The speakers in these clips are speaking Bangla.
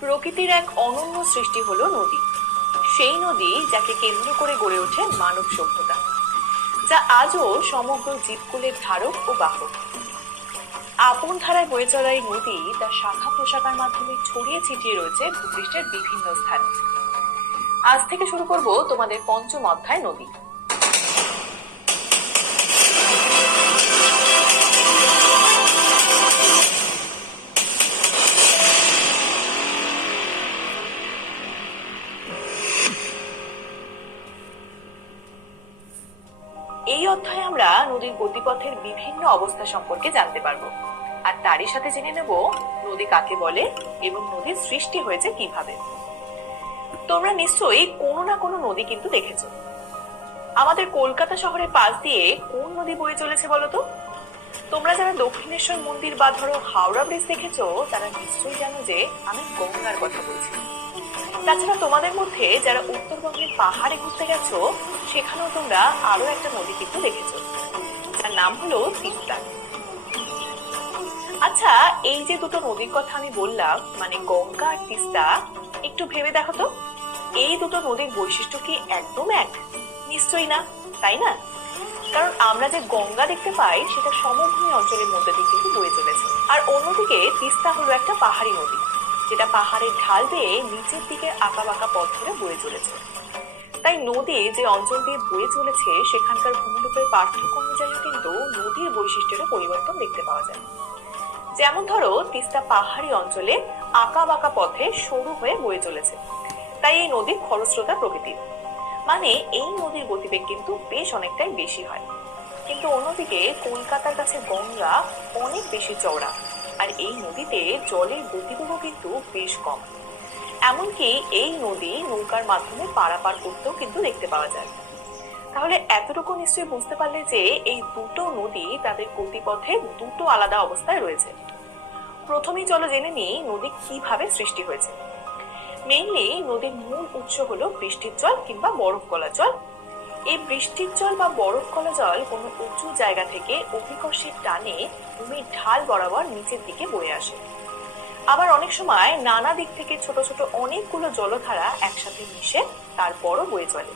প্রকৃতির এক অনন্য সৃষ্টি হলো নদী। সেই নদী যাকে কেন্দ্র করে গড়ে ওঠে মানব সভ্যতা, যা আজও সমগ্র জীবকুলের ধারক ও বাহক। আপন ধারায় বয়ে চলা এই নদী তার শাখা প্রশাখার মাধ্যমে ছড়িয়ে ছিটিয়ে রয়েছে ভূপৃষ্ঠের বিভিন্ন স্থানে। আজ থেকে শুরু করব তোমাদের পঞ্চম অধ্যায় নদী। এই অধ্যায়ে আমরা নদীর গতিপথের বিভিন্ন অবস্থা সম্পর্কে জানতে পারবো, আর তারই সাথে জেনে নেব নদী কাকে বলে এবং নদীর সৃষ্টি হয়েছে কিভাবে। তোমরা নিশ্চয়ই কোনো না কোনো নদী কিন্তু দেখেছো। আমাদের কলকাতা শহরের পাশ দিয়ে কোন নদী বয়ে চলেছে বলতো? তোমরা যারা দক্ষিণেশ্বর মন্দির বা ধরো হাওড়া ব্রিজ দেখেছো, তারা নিশ্চয়ই জানো যে আমি গঙ্গার কথা বলছি। তাছাড়া তোমাদের মধ্যে যারা উত্তরবঙ্গের পাহাড়ে ঘুরতে গেছো, সেখানেও তোমরা আরো একটা নদী কিন্তু দেখেছো, যার নাম হলো তিস্তা। আচ্ছা, এই যে দুটো নদীর কথা আমি বললাম, মানে গঙ্গা আর তিস্তা, একটু ভেবে দেখো তো, এই দুটো নদীর বৈশিষ্ট্য কি একদম এক? নিশ্চয়ই না, তাই না? কারণ আমরা যে গঙ্গা দেখতে পাই সেটা সমভূমি অঞ্চলের মধ্যে দিয়ে কিন্তু বয়ে চলেছে, আর অন্যদিকে তিস্তা হলো একটা পাহাড়ি নদী, যেটা পাহাড়ের ঢাল বেয়ে নিচের দিকে আঁকা বাঁকা পথ ধরে বয়ে চলেছে। তাই নদী যে অঞ্চল দিয়ে বয়ে চলেছে সেখানকার ভূমিরূপের পার্থক্য অনুযায়ী কিন্তু নদীর বৈশিষ্ট্যেরও পরিবর্তন দেখতে পাওয়া যায়। যেমন ধরো, তিস্তা পাহাড়ি অঞ্চলে আঁকা বাঁকা পথে সরু হয়ে বয়ে চলেছে, তাই এই নদী খরস্রোতা প্রকৃতির, মানে এই নদীর গতিবেগ কিন্তু বেশ অনেকটাই বেশি হয়। কিন্তু অন্যদিকে কলকাতার কাছে গঙ্গা অনেক বেশি চওড়া, আর এই নদীতে জলের গতিবেগও কিন্তু বেশ কম। এমনকি এই নদী নৌকার মাধ্যমে পারাপার করতেও কিন্তু দেখতে পাওয়া যায়। তাহলে এতটুকু নিশ্চয়ই বুঝতে পারলে যে এই দুটো নদী তাদের গতিপথে দুটো আলাদা অবস্থায় রয়েছে। প্রথমেই চলো জেনে নিই নদী কিভাবে সৃষ্টি হয়েছে। মেইনলি নদীর মূল উৎস হলো বৃষ্টির জল কিংবা বরফ গলা জল। এই বৃষ্টির জল বা বরফ গলা জল কোনো উঁচু জায়গা থেকে অভিকর্ষের টানে ভূমির ঢাল বরাবর নিচের দিকে বয়ে আসে। আবার অনেক সময় নানা দিক থেকে ছোট ছোট অনেকগুলো জলধারা একসাথে মিশে তারপরও বয়ে চলে।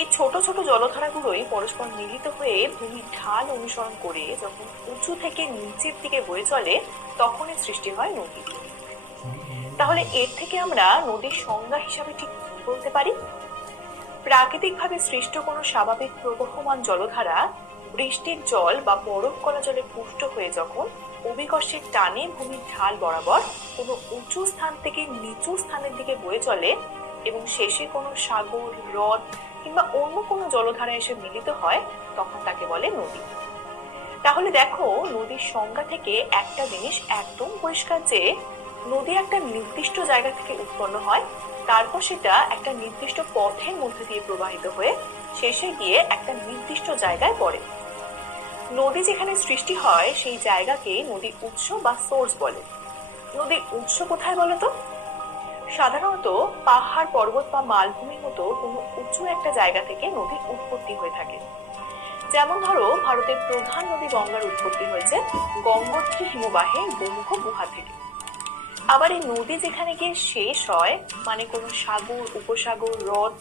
এই ছোট ছোট জলধারাগুলোই পরস্পর মিলিত হয়ে ভূমির ঢাল অনুসরণ করে যখন উঁচু থেকে নিচের দিকে বয়ে চলে, তখনই সৃষ্টি হয় নদী। তাহলে এর থেকে আমরা নদীর সংজ্ঞা হিসাবে ঠিক কি বলতে পারি? প্রাকৃতিকভাবে সৃষ্ট কোনো স্বাভাবিক প্রবহমান জলধারা বৃষ্টির জল বা বরফ গলা জলে পুষ্ট হয়ে যখন অভিকর্ষের টানে ভূমির ঢাল বরাবর কোনো উঁচু স্থান থেকে নিচু স্থানের দিকে বয়ে চলে এবং শেষে কোনো সাগর, হ্রদ কিংবা অন্য কোনো জলধারা এসে মিলিত হয়, তখন তাকে বলে নদী। তাহলে দেখো, নদীর সংজ্ঞা থেকে একটা জিনিস একদম পরিষ্কার যে নদী একটা নির্দিষ্ট জায়গা থেকে উৎপন্ন হয়, তারপর সেটা একটা নির্দিষ্ট পথের মধ্যে দিয়ে প্রবাহিত হয়ে শেষে গিয়ে একটা নির্দিষ্ট জায়গায় পড়ে। নদী যেখানে সৃষ্টি হয় সেই জায়গাকে নদীর উৎস বা সোর্স বলে। নদীর উৎস কোথায় বলতো? সাধারণত পাহাড়, পর্বত বা মালভূমির মতো কোনো উঁচু একটা জায়গা থেকে নদীর উৎপত্তি হয়ে থাকে। যেমন ধরো, ভারতের প্রধান নদী গঙ্গার উৎপত্তি হয়েছে গঙ্গোত্রী হিমবাহের গোমুখ গুহা থেকে। আবার এই নদী যেখানে গিয়ে শেষ হয়, মানে কোনো সাগর, উপসাগর, হ্রদ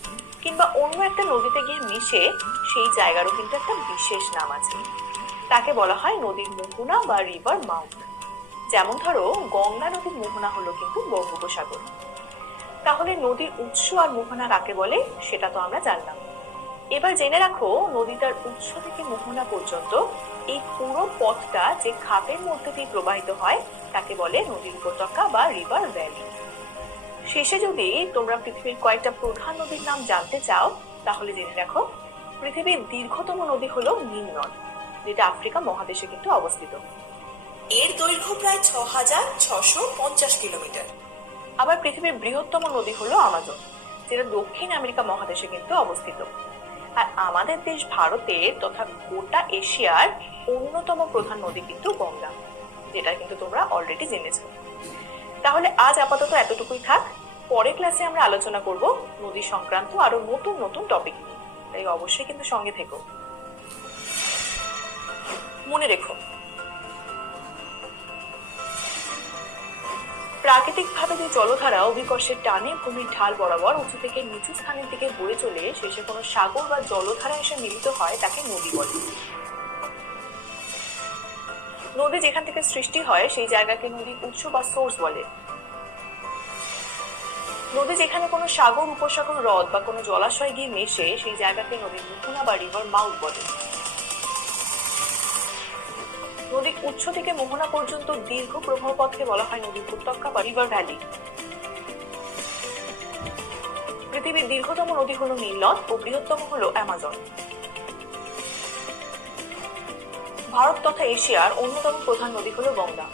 কিংবা অন্য একটা নদীতে গিয়ে মিশে, সেই জায়গারও কিন্তু একটা বিশেষ নাম আছে। তাকে বলা হয় নদীর মোহনা বা রিভার মাউথ। যেমন ধরো, গঙ্গা নদীর মোহনা হলো কিন্তু বঙ্গোপসাগর। তাহলে নদীর উৎস আর মোহনা কাকে বলে সেটা তো আমরা জানলাম। এবার জেনে রাখো, নদী তার উৎস থেকে মোহনা পর্যন্ত এই পুরো পথটা যে খাতের মধ্যে দিয়ে প্রবাহিত হয় তাকে বলে নদীর উপত্যকা বা রিভার ভ্যালি। শেষে যদি তোমরা পৃথিবীর কয়েকটা প্রধান নদীর নাম জানতে চাও, তাহলে জেনে রাখো পৃথিবীর দীর্ঘতম নদী হলো নীল নদ, যেটা আফ্রিকা মহাদেশে কিন্তু অবস্থিত। এর দৈর্ঘ্য প্রায় ৬,৬৫০ কিলোমিটার। আবার পৃথিবীর বৃহত্তম নদী হলো আমাজন, যেটা দক্ষিণ আমেরিকা মহাদেশে কিন্তু অবস্থিত। আর আমাদের দেশ ভারতে তথা গোটা এশিয়ার অন্যতম প্রধান নদী কিন্তু গঙ্গা, যেটা কিন্তু তোমরা অলরেডি জেনেছো। তাহলে আজ আপাতত এতটুকুই থাক। পরের ক্লাসে আমরা আলোচনা করব নদী সংক্রান্ত আরো নতুন নতুন টপিক নিয়ে, তাই অবশ্যই কিন্তু সঙ্গে থেকো। মনে রেখো, প্রাকৃতিকভাবে যে জলধারা অভিকর্ষের টানে ভূমির ঢাল বরাবর উঁচু থেকে নিচু স্থানের দিকে বয়ে চলে শেষে কোনো সাগর বা জলধারা এসে মিলিত হয় তাকে নদী বলে। নদী যেখান থেকে সৃষ্টি হয় সেই জায়গাকে নদীর উৎস বা সোর্স বলে। নদী যেখানে কোনো সাগর, উপসাগর, হ্রদ বা কোনো জলাশয় গিয়ে মেশে সেই জায়গাকে নদীর মোহনা বা রিভার মাউথ বলে। নদীর উৎস থেকে মোহনা পর্যন্ত দীর্ঘ প্রবাহ পথকে বলা হয় নদীর উপত্যকা বা রিভার ভ্যালি। পৃথিবীর দীর্ঘতম নদী হলো নীল নদ ও বৃহত্তম হলো অ্যামাজন। ভারত তথা এশিয়ার অন্যতম প্রধান নদী হলো গঙ্গা।